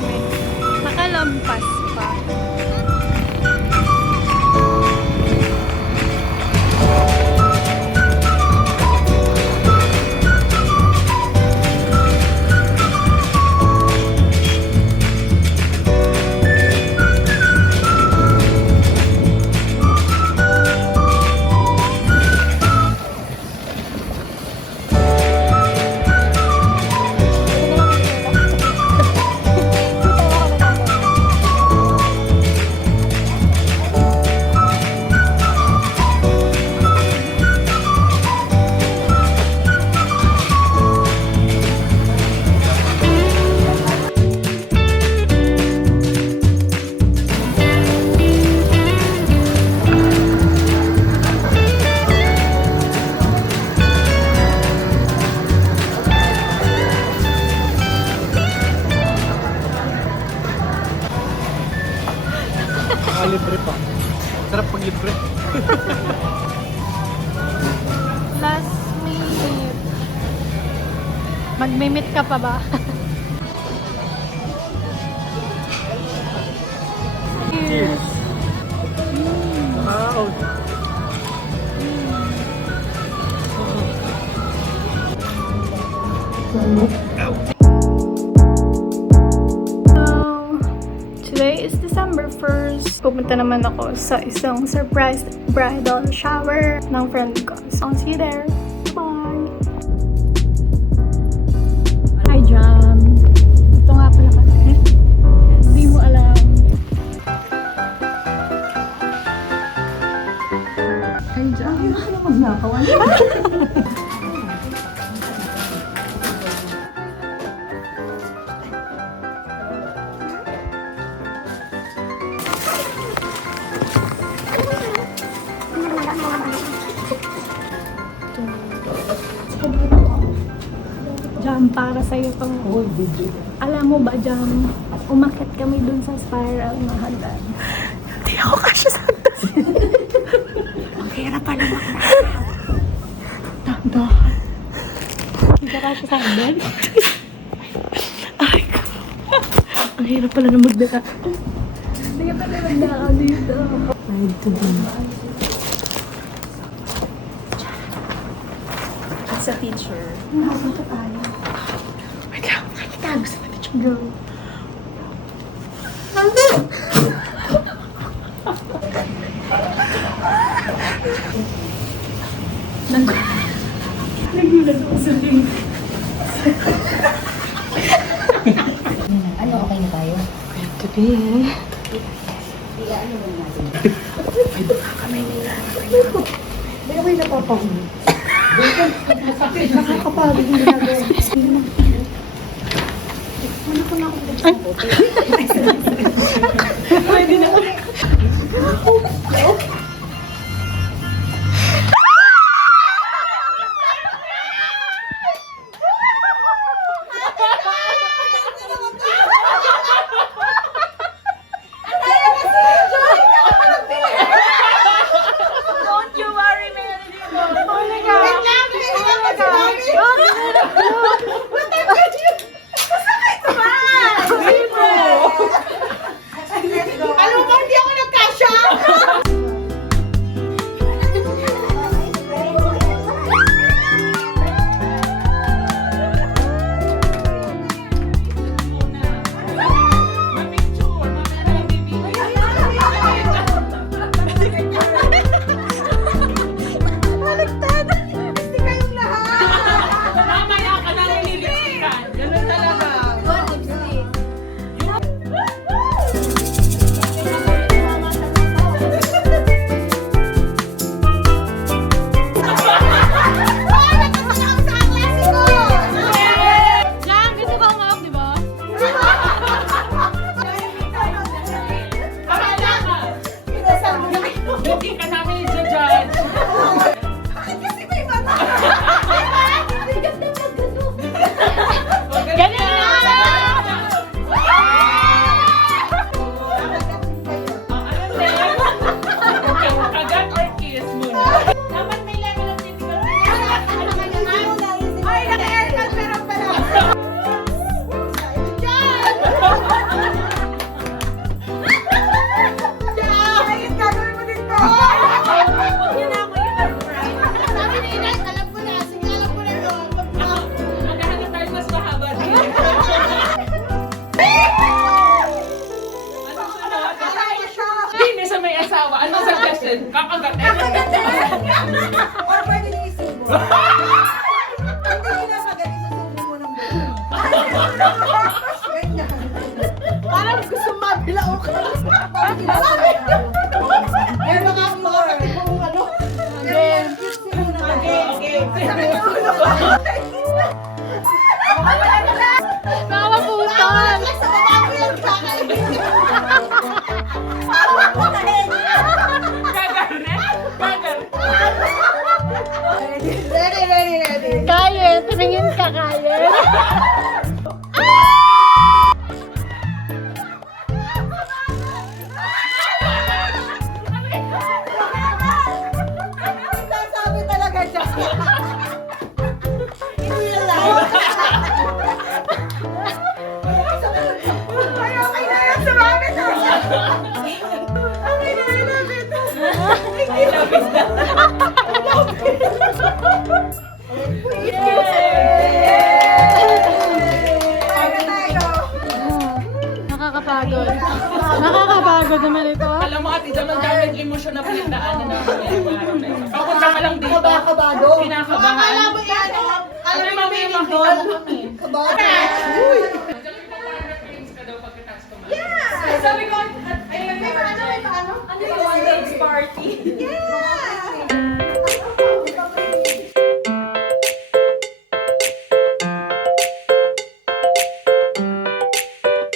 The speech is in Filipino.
namin. Nakalampas pa. Libre pa. Sarap pag libre. Last minute. Mag-mimit ka pa ba? Cheers! Wow! Today is December 1st. Pupunta naman ako sa isang surprise bridal shower ng friend ko. So, I'll see you there. Bye! Hi, Jam! Ito nga pala kasi. Hindi mo alam. Hi, Jam! Hindi ka naman nakawan. Jam, para sa'yo to. Alam mo ba, Jam, umakit kami dun sa spiral na hagdan. Hindi ako kasya sa hagdan. Ang hirap pala makakasya. Dahan. Hindi ka kasya sa hagdan? Ay, ko. Ang hirap pala na magdala. Hindi ka pala magdala dito. Ride to be. Sa teacher. Nakapunta tayo. Wait lang, nakikitago sa teacher girl. Nagulat ako sa ring. Ano, okay na tayo? Good to be. Ano ba natin? Ay, baka kami nila. May ako'y napapahuli. Nakakapagod yung ginagawa. Ano ko na ako sa bote? Pwede na ako. Don't you worry, Melody. Oh my God. Parang gusto mabilao ka. Kaya makakapagod kung ano. Again. Nakaputan. Sa baba mo yan, kakaibig. Ready. Kaya, tumingin ka, kaya. Sabi talaga siya. In real life. Ay, okay na yan. Sumami na. Okay na, I love it. I love it. Tayo tayo. Nakakapagod. Nakakapagod naman ito. Alam mo, ate, dyan ang daming emosyon na pinagdaanan namin. Papunta ka lang dito. Kabado. Kinakabahan. Alam mo yan. Alam mo may yung makita doll. mo kami. Kabado. Sabi ko, ay, may paano? Ano yung dance party?